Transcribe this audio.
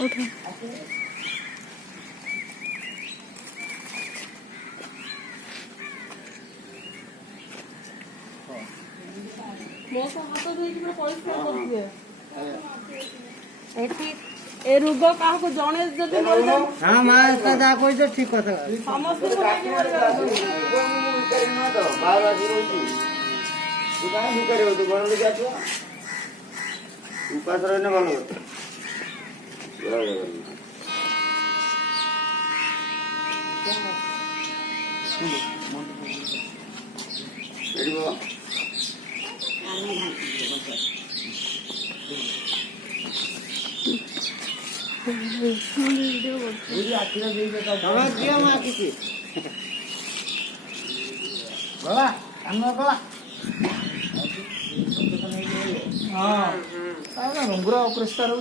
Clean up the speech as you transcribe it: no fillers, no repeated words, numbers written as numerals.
उठ ए रोग क्या जड़े हाँ माँ ऐसा जा कोई तो ठीक कथा समस्त उपास रहने वालों गला गला हाँ रुंगुरा अपरिष्कार हो